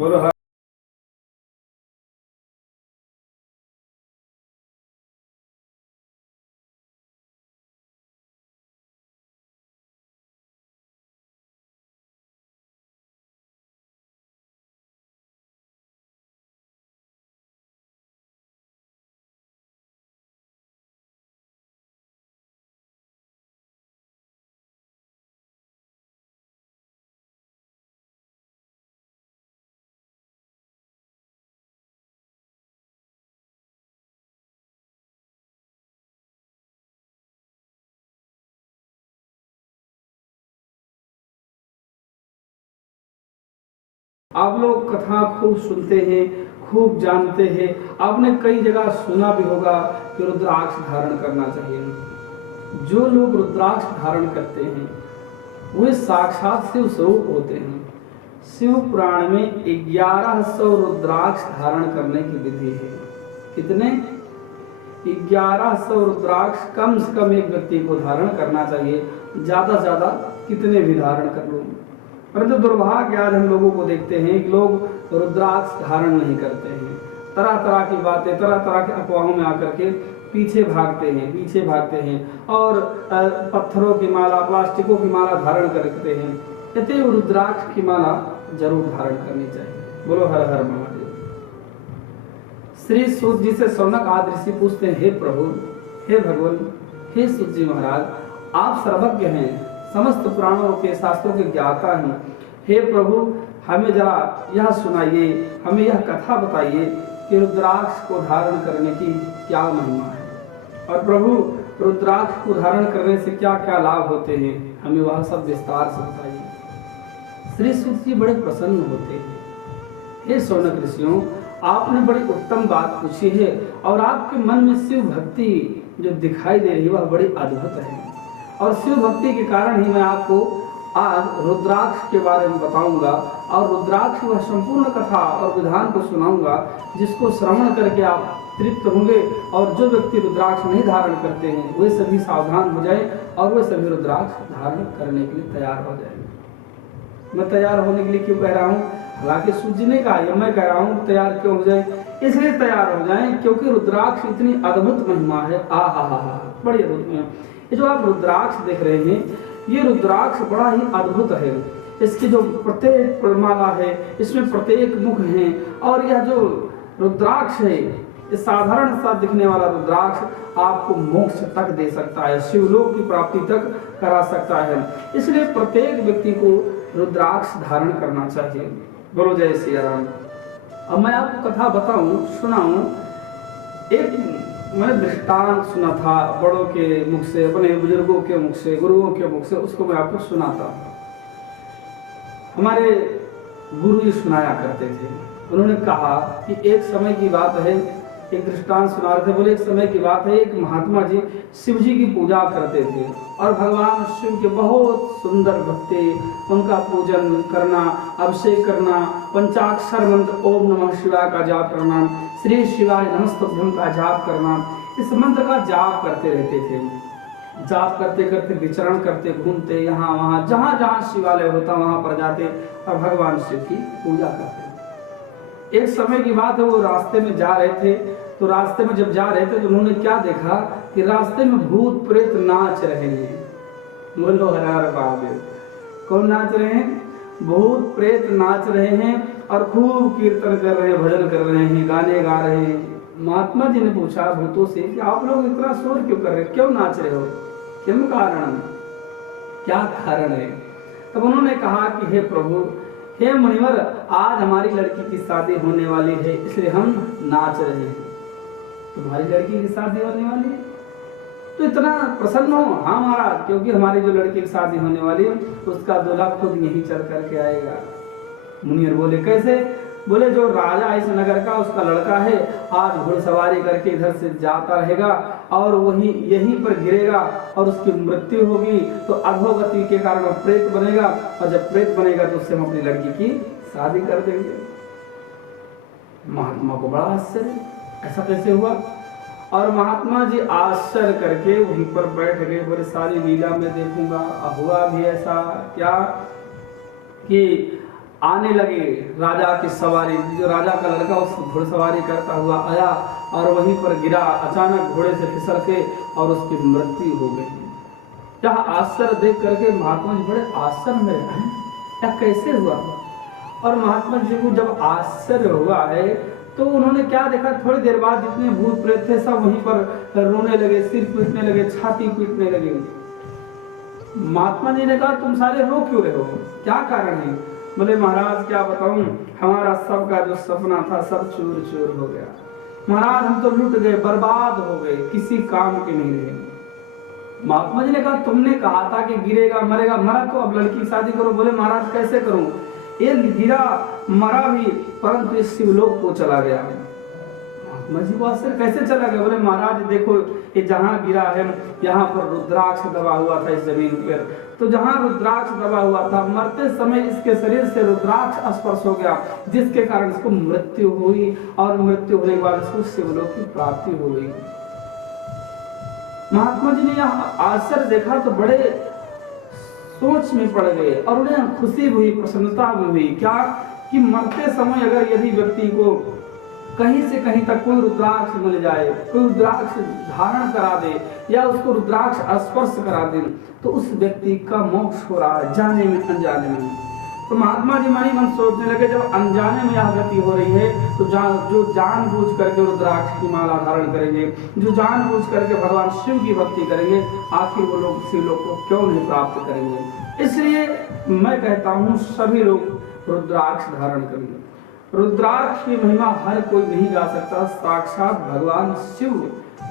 बोलो हर। आप लोग कथा खूब सुनते हैं, खूब जानते हैं। आपने कई जगह सुना भी होगा कि रुद्राक्ष धारण करना चाहिए। जो लोग रुद्राक्ष धारण करते हैं वे साक्षात शिव स्वरूप होते हैं। शिव पुराण में 1100 रुद्राक्ष धारण करने की विधि है। कितने? 1100 रुद्राक्ष कम से कम एक व्यक्ति को धारण करना चाहिए। ज्यादा से ज्यादा कितने भी धारण कर लो, परंतु दुर्भाग्य आज हम लोगों को देखते हैं कि लोग रुद्राक्ष धारण नहीं करते हैं। तरह तरह की बातें, तरह तरह के अफवाहों में आकर के पीछे भागते हैं और पत्थरों की माला, प्लास्टिकों की माला धारण करते हैं। अतएव रुद्राक्ष की माला जरूर धारण करनी चाहिए। बोलो हर हर महादेव। श्री सूत जी से शौनक आदि ऋषि पूछते हैं, हे प्रभु, हे भगवान, हे सूत जी महाराज, आप सर्वज्ञ हैं, समस्त पुराणों के शास्त्रों के ज्ञाता हैं। हे प्रभु, हमें जरा यह सुनाइए, हमें यह कथा बताइए कि रुद्राक्ष को धारण करने की क्या महिमा है, और प्रभु रुद्राक्ष को धारण करने से क्या क्या लाभ होते हैं, हमें वह सब विस्तार से बताइए। श्री सूत जी बड़े प्रसन्न होते हैं। हे शौनक ऋषियों, आपने बड़ी उत्तम बात पूछी है और आपके मन में शिव भक्ति जो दिखाई दे रही है वह बड़ी अद्भुत है, और शिव भक्ति के कारण ही मैं आपको आज रुद्राक्ष के बारे में बताऊंगा और रुद्राक्ष वह संपूर्ण कथा और विधान को सुनाऊंगा जिसको श्रवण करके आप तृप्त होंगे। और जो व्यक्ति रुद्राक्ष नहीं धारण करते हैं वे सभी सावधान हो जाए और वे सभी रुद्राक्ष धारण करने के लिए तैयार हो जाए। मैं तैयार होने के लिए क्यों कह रहा हूँ? हालांकि सूत जी ने कहा, या मैं कह रहा हूँ तैयार क्यों हो जाए? इसलिए तैयार हो जाएं क्योंकि रुद्राक्ष इतनी अद्भुत महिमा है। बड़ी अद्भुत महिमा। ये जो आप रुद्राक्ष देख रहे हैं, ये रुद्राक्ष बड़ा ही अद्भुत है। इसकी जो प्रत्येक माला है, इसमें प्रत्येक मुख है, और यह जो रुद्राक्ष है, ये साधारण सा दिखने वाला रुद्राक्ष आपको मोक्ष तक दे सकता है, शिवलोक की प्राप्ति तक करा सकता है। इसलिए प्रत्येक व्यक्ति को रुद्राक्ष धारण करना चाहिए। बोलो जय सिया राम। अब मैं आपको कथा बताऊं, सुनाऊं। एक मैंने दृष्टांत सुना था बड़ों के मुख से, अपने बुजुर्गों के मुख से, गुरुओं के मुख से, उसको मैं आपको सुनाता। हमारे गुरु जी सुनाया करते थे। उन्होंने कहा कि एक समय की बात है, एक दृष्टांत सुना रहे थे। बोले एक समय की बात है, एक महात्मा जी शिव जी की पूजा करते थे और भगवान शिव के बहुत सुंदर भक्ति, उनका पूजन करना, अभिषेक करना, पंचाक्षर मंत्र ओम नमः शिवाय का जाप करना, श्री शिवाय नमस्तुभ्यं का जाप करना, इस मंत्र का जाप करते रहते थे। जाप करते करते विचरण करते, घूमते, यहाँ वहाँ, जहाँ जहाँ शिवालय होता वहाँ पर जाते और भगवान शिव की पूजा करते। एक समय की बात है, वो रास्ते में जा रहे थे, तो रास्ते में जब जा रहे थे तो उन्होंने क्या देखा कि रास्ते में भूत प्रेत नाच रहे हैं। बोलो हर हर महादेव। कौन नाच रहे हैं? भूत प्रेत नाच रहे हैं और खूब कीर्तन कर रहे हैं, भजन कर रहे हैं, गाने गा रहे हैं। महात्मा जी ने पूछा भूतों से कि आप लोग इतना शोर क्यों कर रहे हैं, क्यों नाच रहे हो, क्यों कारण, क्या कारण है? तब उन्होंने कहा कि हे प्रभु, हे मुनिवर, आज हमारी लड़की की शादी होने वाली है, इसलिए हम नाच रहे हैं। तुम्हारी लड़की की शादी होने वाली है तो इतना प्रसन्न हो? हाँ महाराज, क्योंकि हमारी जो लड़की की शादी होने वाली है उसका दूल्हा खुद यहीं चल करके आएगा। मुनिवर बोले कैसे? बोले जो राजा इस नगर का उसका लड़का है, आज घुड़सवारी करके इधर से जाता रहेगा और वही यहीं पर गिरेगा और उसकी मृत्यु होगी तो अधोगति के कारण वह प्रेत बनेगा, और जब प्रेत बनेगा तो उससे हम अपनी लड़की की शादी कर देंगे। महात्मा को बड़ा आश्चर्य, ऐसा कैसे हुआ? और महात्मा जी आश्चर्य करके वहीं पर बैठ गए। बोले सारी लीला में देखूंगा। हुआ भी ऐसा क्या कि आने लगे राजा की सवारी, जो राजा का लड़का उस घुड़सवारी करता हुआ आया और वहीं पर गिरा, अचानक घोड़े से फिसल के और उसकी मृत्यु हो गई। यह आश्चर्य देख करके महात्मा जी बड़े आश्चर्य में रहे, यह कैसे हुआ? और महात्मा जी को जब आश्चर्य हुआ है तो उन्होंने क्या देखा, थोड़ी देर बाद जितने भूत प्रेत थे सब वहीं पर रोने लगे, सिर पीटने लगे, छाती पीटने लगे। महात्मा जी ने कहा तुम सारे रो क्यों रहे हो, क्या कारण है? बोले महाराज क्या बताऊं, हमारा सबका जो सपना था सब चूर चूर हो गया महाराज, हम तो लुट गए, बर्बाद हो गए, किसी काम के नहीं रहे। महात्मा जी ने कहा तुमने कहा था कि गिरेगा मरेगा, मरा तो अब लड़की शादी करो। बोले महाराज कैसे करूं, ये गिरा मरा भी परंतु इस शिवलोक को चला गया। महात्मा जी को आश्चर्य कैसे चला गया? बोले महाराज देखो ये जहाँ गिरा है यहाँ पर रुद्राक्ष दबा हुआ था इस जमीन पर, तो जहाँ रुद्राक्ष दबा हुआ था मरते समय इसके शरीर से रुद्राक्ष स्पर्श हो गया, जिसके कारण इसको मृत्यु हुई और मृत्यु होने के बाद इसको शिवलोक की प्राप्ति हो गई। महात्मा जी ने यहाँ आश्चर्य देखा तो बड़े सोच में पड़ गए और उन्हें खुशी हुई, प्रसन्नता भी हुई। क्या कि मरते समय अगर यदि व्यक्ति को कहीं से कहीं तक कोई रुद्राक्ष मिल जाए, कोई रुद्राक्ष धारण करा दे या उसको रुद्राक्ष स्पर्श करा दे तो उस व्यक्ति का मोक्ष हो रहा है, जाने में अनजाने में। तो महात्मा जी मन ही मन सोचने लगे जब अनजाने में यह गति हो रही है तो जो जानबूझ करके रुद्राक्ष की माला धारण करेंगे, जो जानबूझ करके भगवान शिव की भक्ति करेंगे, आखिर वो लोग शिवलोक को क्यों नहीं प्राप्त करेंगे? इसलिए मैं कहता हूँ सभी लोग रुद्राक्ष धारण करेंगे। रुद्राक्ष की महिमा हर कोई नहीं गा सकता, साक्षात भगवान शिव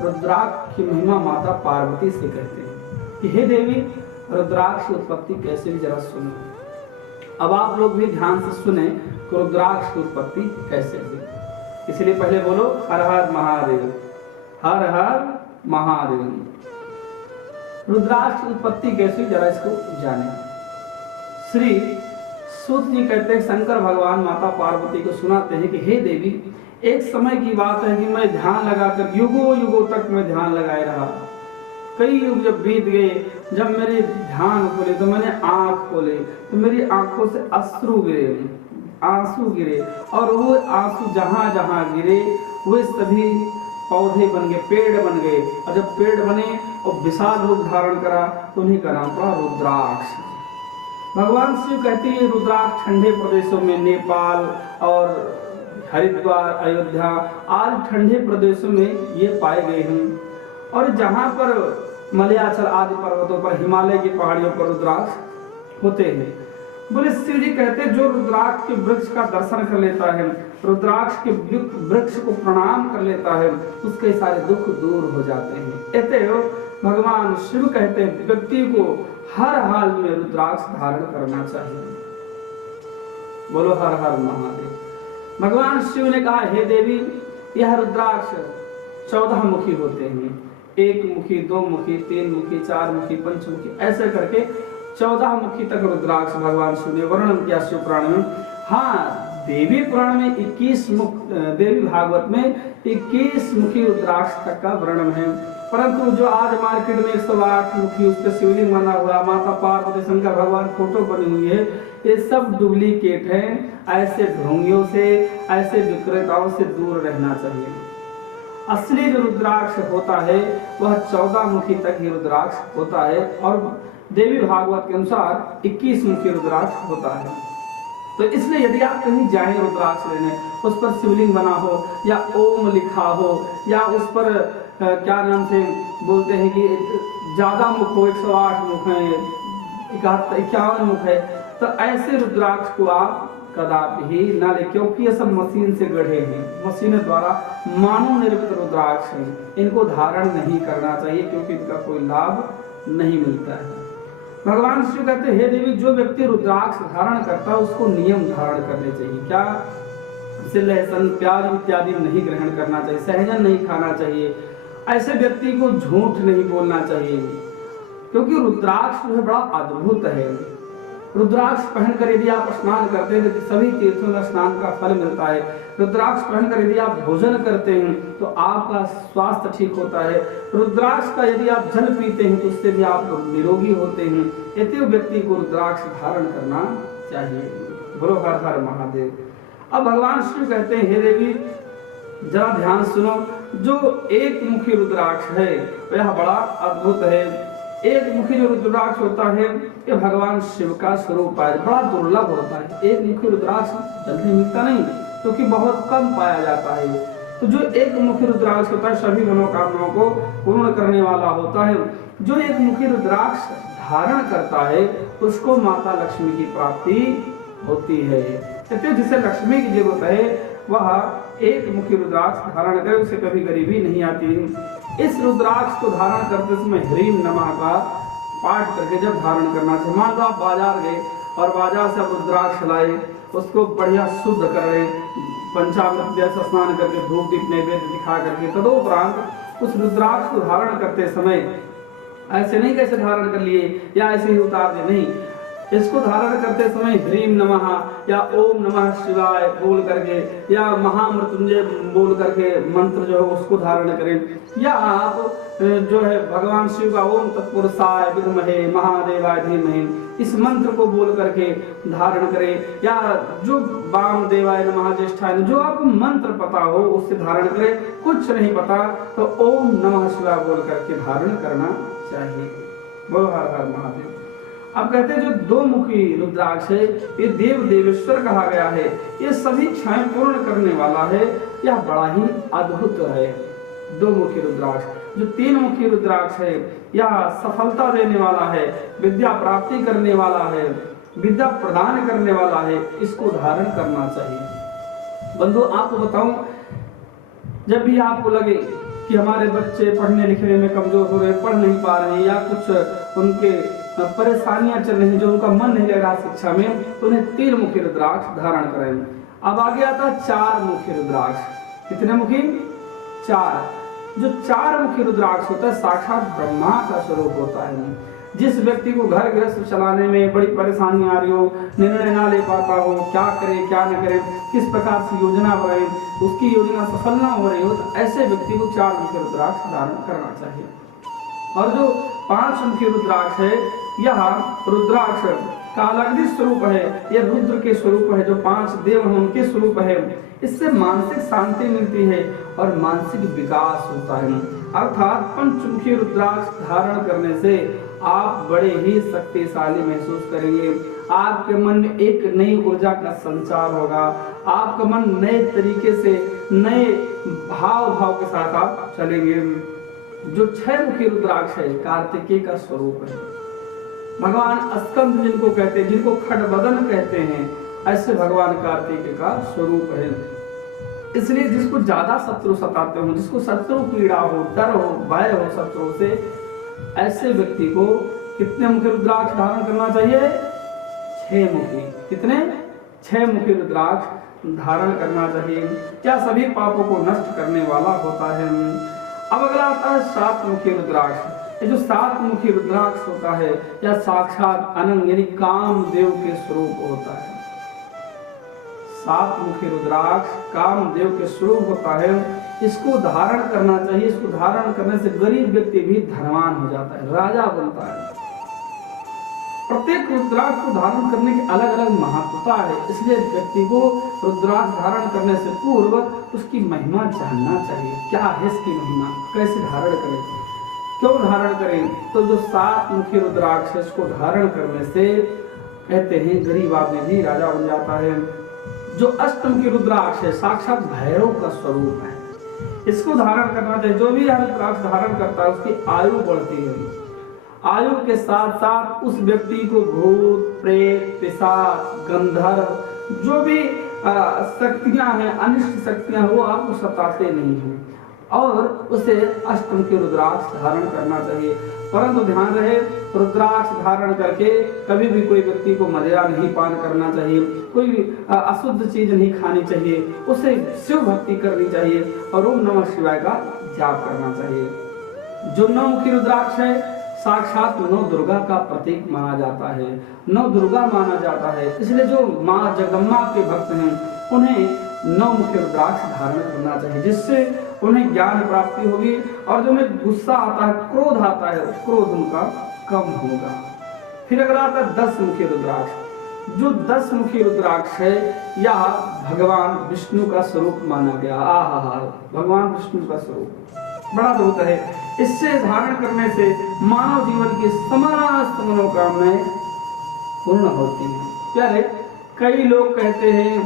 रुद्राक्ष की महिमा माता पार्वती से कहते हैं कि हे देवी रुद्राक्ष की उत्पत्ति कैसे भी जरा सुनो। अब आप लोग भी ध्यान से सुने कि रुद्राक्ष की उत्पत्ति कैसे हुई। इसलिए पहले बोलो हर हर महादेव, हर हर महादेव। रुद्राक्ष की उत्पत्ति कैसे जरा इसको जाने। श्री सूत जी कहते हैं शंकर भगवान माता पार्वती को सुनाते हैं कि हे देवी एक समय की बात है कि मैं ध्यान लगाकर युगों युगों तक मैं ध्यान लगाए रहा। कई युग जब बीत गए, जब मेरे ध्यान खोले तो मैंने आंख खोले तो मेरी आंखों से अश्रु गिरे, आंसू गिरे और वो आंसू जहां जहां गिरे वे सभी पौधे बन गए, पेड़ बन गए। और जब पेड़ बने और विशाल रूप धारण करा तो उन्हीं का नाम पड़ा रुद्राक्ष। भगवान शिव कहते हैं रुद्राक्ष ठंडे प्रदेशों में नेपाल और हरिद्वार, अयोध्या आदि ठंडे प्रदेशों में ये पाए गए हैं। और जहाँ पर मलयाचल आदि पर्वतों पर, हिमालय की पहाड़ियों पर रुद्राक्ष होते हैं। बोले शिव जी कहते हैं जो रुद्राक्ष के वृक्ष का दर्शन कर लेता है, रुद्राक्ष के वृक्ष को प्रणाम कर लेता है, उसके सारे दुख दूर हो जाते हैं। अतएव भगवान शिव कहते हैं व्यक्ति को हर हाल में रुद्राक्ष धारण करना चाहिए। बोलो हर हर महादेव। भगवान शिव ने कहा हे देवी यह रुद्राक्ष 14 मुखी होते हैं, 1 मुखी, 2 मुखी, 3 मुखी, 4 मुखी, 5 मुखी, ऐसे करके 14 मुखी तक रुद्राक्ष भगवान शिव ने वर्णन किया शिव पुराण में। हाँ, देवी पुराण में 21 मुख, देवी भागवत में 21 मुखी रुद्राक्ष तक का वर्णन है। परंतु जो आज मार्केट में 108 मुखी उस पर शिवलिंग बना हुआ, माता पार्वती शंकर भगवान फोटो बनी हुई है, ये सब डुप्लीकेट हैं। ऐसे ढोंगियों से, ऐसे विक्रेताओं से दूर रहना चाहिए। असली जो रुद्राक्ष होता है वह 14 मुखी तक ही रुद्राक्ष होता है और देवी भागवत के अनुसार 21 मुखी रुद्राक्ष होता है। तो इसलिए यदि आप कहीं जाएं रुद्राक्ष लेने, उस पर शिवलिंग बना हो या ओम लिखा हो या उस पर क्या नाम से बोलते हैं कि ज्यादा मुख हो, 108 मुख है, 51 मुख है, तो ऐसे रुद्राक्ष को आप कदापि ही ना ले, क्योंकि ये सब मशीन से गढ़े हैं, मशीन द्वारा मानव निर्मित रुद्राक्ष हैं। इनको धारण नहीं करना चाहिए क्योंकि इनका कोई लाभ नहीं मिलता है। भगवान शिव कहते हैं हे देवी जो व्यक्ति रुद्राक्ष धारण करता है उसको नियम धारण करने चाहिए। क्या? जैसे लहसुन, प्याज इत्यादि नहीं ग्रहण करना चाहिए, सहजन नहीं खाना चाहिए, ऐसे व्यक्ति को झूठ नहीं बोलना चाहिए, क्योंकि रुद्राक्ष जो है बड़ा अद्भुत है। रुद्राक्ष पहनकर यदि आप स्नान करते हैं तो सभी तीर्थों में स्नान का फल मिलता है। रुद्राक्ष पहनकर यदि आप भोजन करते हैं तो आपका स्वास्थ्य ठीक होता है। रुद्राक्ष का यदि आप जल पीते हैं तो उससे भी आप निरोगी होते हैं। अतएव व्यक्ति को रुद्राक्ष धारण करना चाहिए। बोलो हर हर महादेव। अब भगवान शिव कहते हैं, हे देवी जरा ध्यान सुनो, जो एक मुखी रुद्राक्ष है वह बड़ा अद्भुत है। एक मुखी जो रुद्राक्ष होता है ये भगवान शिव का स्वरूप है, बड़ा दुर्लभ होता है। एक मुखी रुद्राक्ष जल्दी मिलता नहीं क्योंकि बहुत कम पाया जाता है। तो जो एक मुखी रुद्राक्ष होता है सभी मनोकामनाओं को पूर्ण करने वाला होता है। जो एक मुखी रुद्राक्ष धारण करता है उसको माता लक्ष्मी की प्राप्ति होती है। तो जिसे लक्ष्मी की जरूरत है वह एक मुखी रुद्राक्ष धारण करे, उसे कभी गरीबी नहीं आती। इस रुद्राक्ष को धारण करते समय ह्रीम नमः का पाठ करके जब धारण करना चाहिए। मान लो आप बाजार गए और बाजार से आप रुद्राक्ष लाए, उसको बढ़िया शुद्ध कर रहे, पंचामृत जैसा स्नान करके धूप दीप नैवेद्य दिखा करके तदोपरांत उस रुद्राक्ष को धारण करते समय ऐसे नहीं कैसे धारण कर लिए या ऐसे ही उतार दे, नहीं, इसको धारण करते समय ह्रीम नमः या ओम नमः शिवाय बोल करके या महामृत्युंजय बोल करके मंत्र जो है उसको धारण करें। या आप जो है भगवान शिव का ओम तत्पुरुषाय विद्महे महादेवाय धीमहि इस मंत्र को बोल करके धारण करें। या जो वामदेवाय नमः ज्येष्ठाय जो आपको मंत्र पता हो उससे धारण करें। कुछ नहीं पता तो ओम नमः शिवाय बोल करके धारण करना चाहिए। बोलो हर हर महादेव। अब कहते हैं जो दो मुखी रुद्राक्ष है ये देव देवेश्वर कहा गया है, ये सभी इच्छाएं पूर्ण करने वाला है, यह बड़ा ही अद्भुत है। दो मुखी रुद्राक्ष जो तीन मुखी रुद्राक्ष है यह सफलता देने वाला है, विद्या प्राप्ति करने वाला है, विद्या प्रदान करने वाला है, इसको धारण करना चाहिए। बंधु आपको बताऊं, जब भी आपको लगे कि हमारे बच्चे पढ़ने लिखने में कमजोर हो रहे, पढ़ नहीं पा रहे या कुछ उनके परेशानियां चल रही, जो उनका मन नहीं लग रहा शिक्षा में, तो उन्हें तीन मुखी रुद्राक्ष धारण करें। अब आगे आता है चार मुखी रुद्राक्ष। कितने मुखी? चार। जो चार मुखी रुद्राक्ष होता है साक्षात ब्रह्मा का स्वरूप होता है। जिस व्यक्ति को घर गृहस्थ चलाने में बड़ी परेशानी आ रही हो, निर्णय ना ले पाता हो, क्या करे क्या न करे, किस प्रकार से योजना बनाए, उसकी योजना सफल ना हो रही हो, तो ऐसे व्यक्ति को चार मुखी रुद्राक्ष धारण करना चाहिए। और जो पांच मुखी रुद्राक्ष है यह रुद्राक्ष का अलग स्वरूप है, यह रुद्र के स्वरूप है, जो पांच देव हैं उनके स्वरूप है। इससे मानसिक शांति मिलती है और मानसिक विकास होता है। अर्थात पंचमुखी रुद्राक्ष धारण करने से आप बड़े ही शक्तिशाली महसूस करेंगे। आपके मन में एक नई ऊर्जा का संचार होगा, आपका मन नए तरीके से नए भाव के साथ आप चलेंगे। जो छह मुखी रुद्राक्ष है कार्तिकेय का स्वरूप है। भगवान स्कंद जिनको कहते हैं, जिनको खडबदन कहते हैं, ऐसे भगवान कार्तिकेय का स्वरूप है। इसलिए जिसको ज्यादा शत्रु सताते हो, जिसको शत्रु पीड़ा हो, डर हो, भय हो शत्रु से, ऐसे व्यक्ति को कितने मुखी रुद्राक्ष धारण करना चाहिए? छह मुखी। कितने? छह मुखी रुद्राक्ष धारण करना चाहिए। क्या सभी पापों को नष्ट करने वाला होता है। अब अगला आता है सात मुखी रुद्राक्ष। ये जो सात मुखी रुद्राक्ष होता है यह साक्षात अनंत यानी कामदेव के स्वरूप होता है। सात मुखी रुद्राक्ष कामदेव के स्वरूप होता है। इसको धारण करना चाहिए। इसको धारण करने से गरीब व्यक्ति भी धनवान हो जाता है, राजा बनता है। प्रत्येक रुद्राक्ष को धारण करने की अलग अलग महत्वता है, इसलिए व्यक्ति को रुद्राक्ष धारण करने से पूर्व उसकी महिमा जानना चाहिए। क्या है इसकी महिमा, कैसे धारण करें, क्यों धारण करें। तो जो सात मुखी रुद्राक्ष है इसको धारण करने से कहते हैं गरीब आदमी भी राजा बन जाता है। जो अष्टमुखी रुद्राक्ष है साक्षात भैरव का स्वरूप है, इसको धारण करना चाहिए। जो भी रुद्राक्ष धारण करता है उसकी आयु बढ़ती है। आयु के साथ साथ उस व्यक्ति को भूत प्रेत पिशाच गंधर्व जो भी शक्तियां हैं, अनिष्ट शक्तियां, वो आपको सताते नहीं हैं। और उसे अष्टमुखी रुद्राक्ष धारण करना चाहिए। परंतु ध्यान रहे, रुद्राक्ष धारण करके कभी भी कोई व्यक्ति को मदिरा नहीं पान करना चाहिए, कोई अशुद्ध चीज नहीं खानी चाहिए, उसे शिव भक्ति करनी चाहिए और ओम नमः शिवाय का जाप करना चाहिए। जो नौमुखी रुद्राक्ष है साक्षात नौ दुर्गा का प्रतीक माना जाता है, नौ दुर्गा माना जाता है। इसलिए जो माँ जगदम्बा के भक्त हैं उन्हें नौ मुखी रुद्राक्ष धारण करना चाहिए, जिससे उन्हें ज्ञान प्राप्ति होगी और जो उन्हें गुस्सा आता है, क्रोध आता है, क्रोध उनका कम होगा। फिर अगर आता है 10 मुखी रुद्राक्ष, जो 10 मुखी रुद्राक्ष है यह भगवान विष्णु का स्वरूप माना गया। आहा, भगवान विष्णु का स्वरूप बड़ा अद्भुत है। इससे धारण करने से मानव जीवन की समस्त मनोकामनाएं पूर्ण होती हैं। प्यारे, कई लोग कहते हैं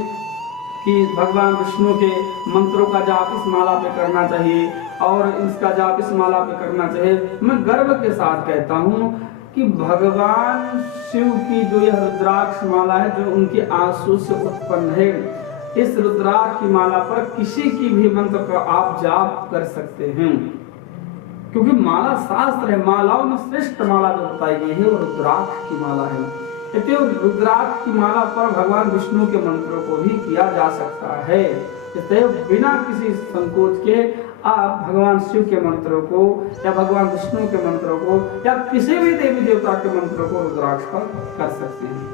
कि भगवान विष्णु के मंत्रों का जाप इस माला पे करना चाहिए और इसका जाप इस माला पे करना चाहिए। मैं गर्व के साथ कहता हूँ कि भगवान शिव की जो यह रुद्राक्ष माला है, जो उनके आंसू से उत्पन्न है, इस रुद्राक्ष की माला पर किसी की भी मंत्र का आप जाप कर सकते हैं, क्योंकि माला शास्त्र है। मालाओं में श्रेष्ठ माला जो बताई गई है वो रुद्राक्ष की माला है। इसलिए रुद्राक्ष की माला पर भगवान विष्णु के मंत्रों को भी किया जा सकता है। इसलिए बिना किसी संकोच के आप भगवान शिव के मंत्रों को या भगवान विष्णु के मंत्रों को या किसी भी देवी देवता के मंत्रों को रुद्राक्ष पर कर सकते हैं।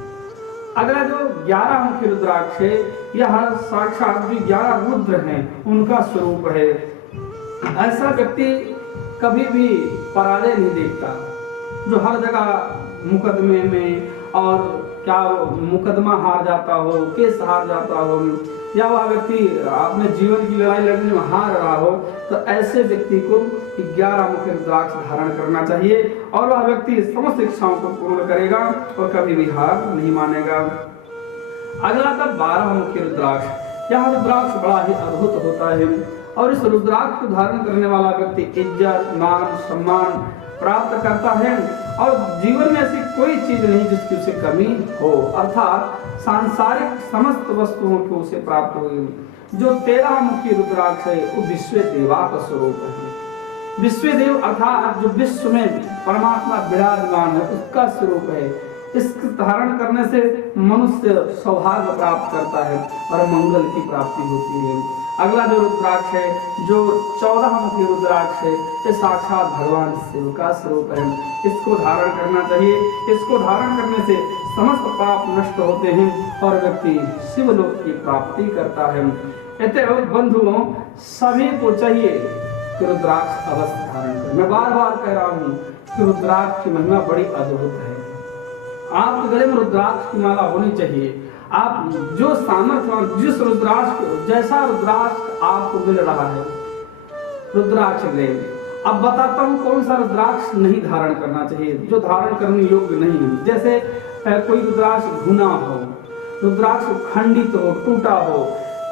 अगला जो 11 मुखी रुद्राक्ष है, यह साक्षात जो 11 रुद्र हैं उनका स्वरूप है। ऐसा व्यक्ति कभी भी पराजय नहीं देखता, जो हर जगह मुकदमे में और क्या मुकदमा हार जाता हो, केस हार जाता हो, या वह व्यक्ति अपने जीवन की लड़ाई लड़ने में हार रहा हो, तो ऐसे व्यक्ति को 11 मुखी रुद्राक्ष धारण करना चाहिए और वह व्यक्ति समस्त इच्छाओं को पूर्ण करेगा और कभी भी हार नहीं मानेगा। अगला था 12 मुखी रुद्राक्ष। यह रुद्राक्ष बड़ा ही अद्भुत होता है और इस रुद्राक्ष को धारण करने वाला व्यक्ति इज्जत, मान, सम्मान प्राप्त करता है और जीवन में ऐसी कोई चीज नहीं जिसकी उसे कमी हो, अर्थात सांसारिक समस्त वस्तुओं को उसे प्राप्त होगी। जो 13 मुखी रुद्राक्ष है वो विश्व देवा का स्वरूप है। विश्व देव अर्थात जो विश्व में परमात्मा विराजमान है उसका स्वरूप है। इसके धारण करने से मनुष्य सौभाग्य प्राप्त करता है और मंगल की प्राप्ति होती है। अगला जो रुद्राक्ष है, जो 14 मुखी रुद्राक्ष है, ये साक्षात भगवान शिव का स्वरूप है। इसको धारण करना चाहिए। इसको धारण करने से समस्त पाप नष्ट होते हैं और व्यक्ति शिवलोक की प्राप्ति करता है। अतः बंधुओं, सभी को चाहिए कि रुद्राक्ष अवश्य धारण करें। मैं बार बार कह रहा हूँ कि रुद्राक्ष की महिमा बड़ी अद्भुत है। आपके गले में रुद्राक्ष की माला होनी चाहिए। आप जो सामर्थ्य, जिस रुद्राक्ष, जैसा रुद्राक्ष आपको मिल रहा है, रुद्राक्ष लें। अब बताता हूँ कौन सा रुद्राक्ष नहीं धारण करना चाहिए, जो धारण करने योग्य नहीं है। जैसे कोई रुद्राक्ष घुना हो, रुद्राक्ष खंडित हो, टूटा हो,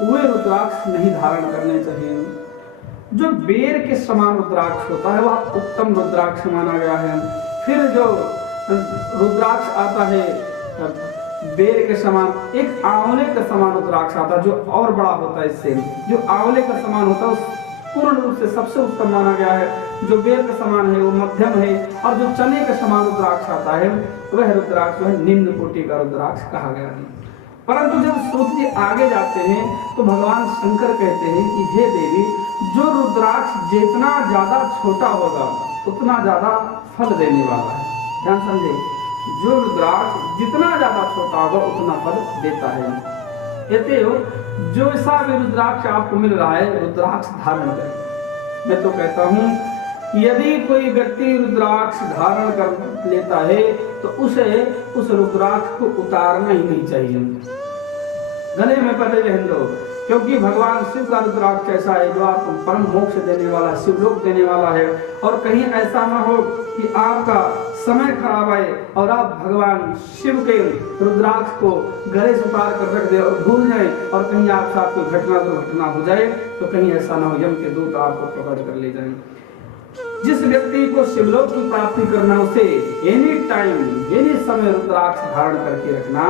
वे रुद्राक्ष नहीं धारण करने चाहिए। जो बेर के समान रुद्राक्ष होता है वह उत्तम रुद्राक्ष माना गया है। फिर जो रुद्राक्ष आता है बेर के समान, एक आंवले के समान रुद्राक्ष आता है जो और बड़ा होता है इससे। जो आंवले का समान होता है पूर्ण रूप से सबसे उत्तम माना गया है। जो बेर के समान है वो मध्यम है और जो चने के समान रुद्राक्ष आता है वह रुद्राक्ष है निम्न कोटि का रुद्राक्ष कहा गया है। परंतु जब सूत जी आगे जाते हैं तो भगवान शंकर कहते हैं कि हे देवी, जो रुद्राक्ष जितना ज्यादा छोटा होगा उतना ज्यादा फल देने वाला है। ध्यान समझे, जो रुद्राक्ष जितना ज्यादा छोटा होगा उतना फल देता है। जो ऐसा भी रुद्राक्ष आपको मिल रहा है, रुद्राक्ष धारण करें। मैं तो कहता हूँ यदि कोई व्यक्ति रुद्राक्ष धारण कर लेता है तो उसे उस रुद्राक्ष को उतारना ही नहीं चाहिए, गले में पहले रहने दो। क्योंकि भगवान शिव का रुद्राक्ष ऐसा है जो आपको परम मोक्ष देने वाला, शिवलोक देने वाला है। और कहीं ऐसा ना हो कि आपका समय खराब आए और आप भगवान शिव के रुद्राक्ष को गले से उतार कर रख दे और भूल जाए और कहीं आप साथ कोई घटना दुर्घटना हो जाए तो कहीं ऐसा ना हो यम के दूत आपको पकड़ कर ले जाए। जिस व्यक्ति को शिवलोक की प्राप्ति करना उसे एनी टाइम, एनी समय रुद्राक्ष धारण करके रखना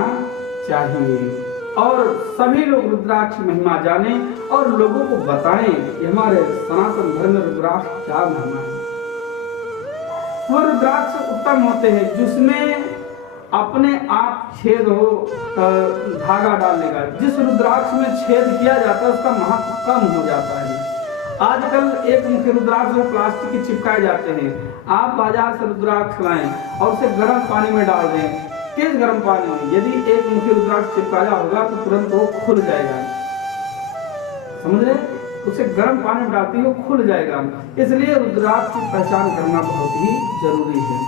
चाहिए और सभी लोग रुद्राक्ष महिमा जाने और लोगों को बताएं कि हमारे सनातन धर्म में रुद्राक्ष क्या महिमा है। वो रुद्राक्ष उत्तम होते हैं जिसमें अपने आप छेद हो धागा डालने का। जिस रुद्राक्ष में छेद किया जाता है उसका महत्व कम हो जाता है आजकल एक मुखी रुद्राक्ष जो प्लास्टिक के चिपकाए जाते हैं, आप बाजार से रुद्राक्ष लाएं और उसे गर्म पानी में डाल दें, तेज गर्म पानी में, यदि एक मुखी रुद्राक्ष चिपकाया होगा तो तुरंत वो खुल जाएगा। समझ रहे? उसे गर्म पानी में डालते ही वो खुल जाएगा। इसलिए रुद्राक्ष की पहचान करना बहुत ही जरूरी है।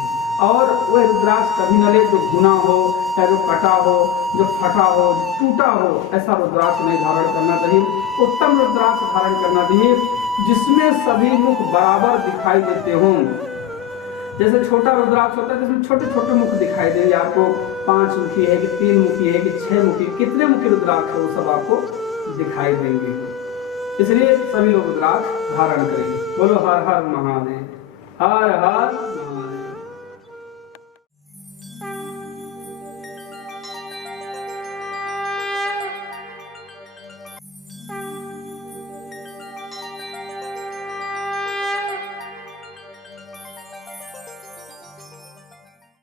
और वह रुद्राक्ष कभी न ले जो भुना हो या जो कटा हो, जो फटा हो, टूटा हो, ऐसा रुद्राक्ष नहीं धारण करना चाहिए। उत्तम रुद्राक्ष धारण करना चाहिए जिसमें सभी मुख बराबर दिखाई देते हों। जैसे छोटा रुद्राक्ष होता है जिसमें छोटे छोटे मुख दिखाई देंगे आपको, 5 मुखी है कि 3 मुखी है कि 6 मुखी, कितने मुखी रुद्राक्ष है वो सब आपको दिखाई देंगे। इसलिए सभी लोग रुद्राक्ष धारण करेंगे। बोलो हर हर महादेव, हर हर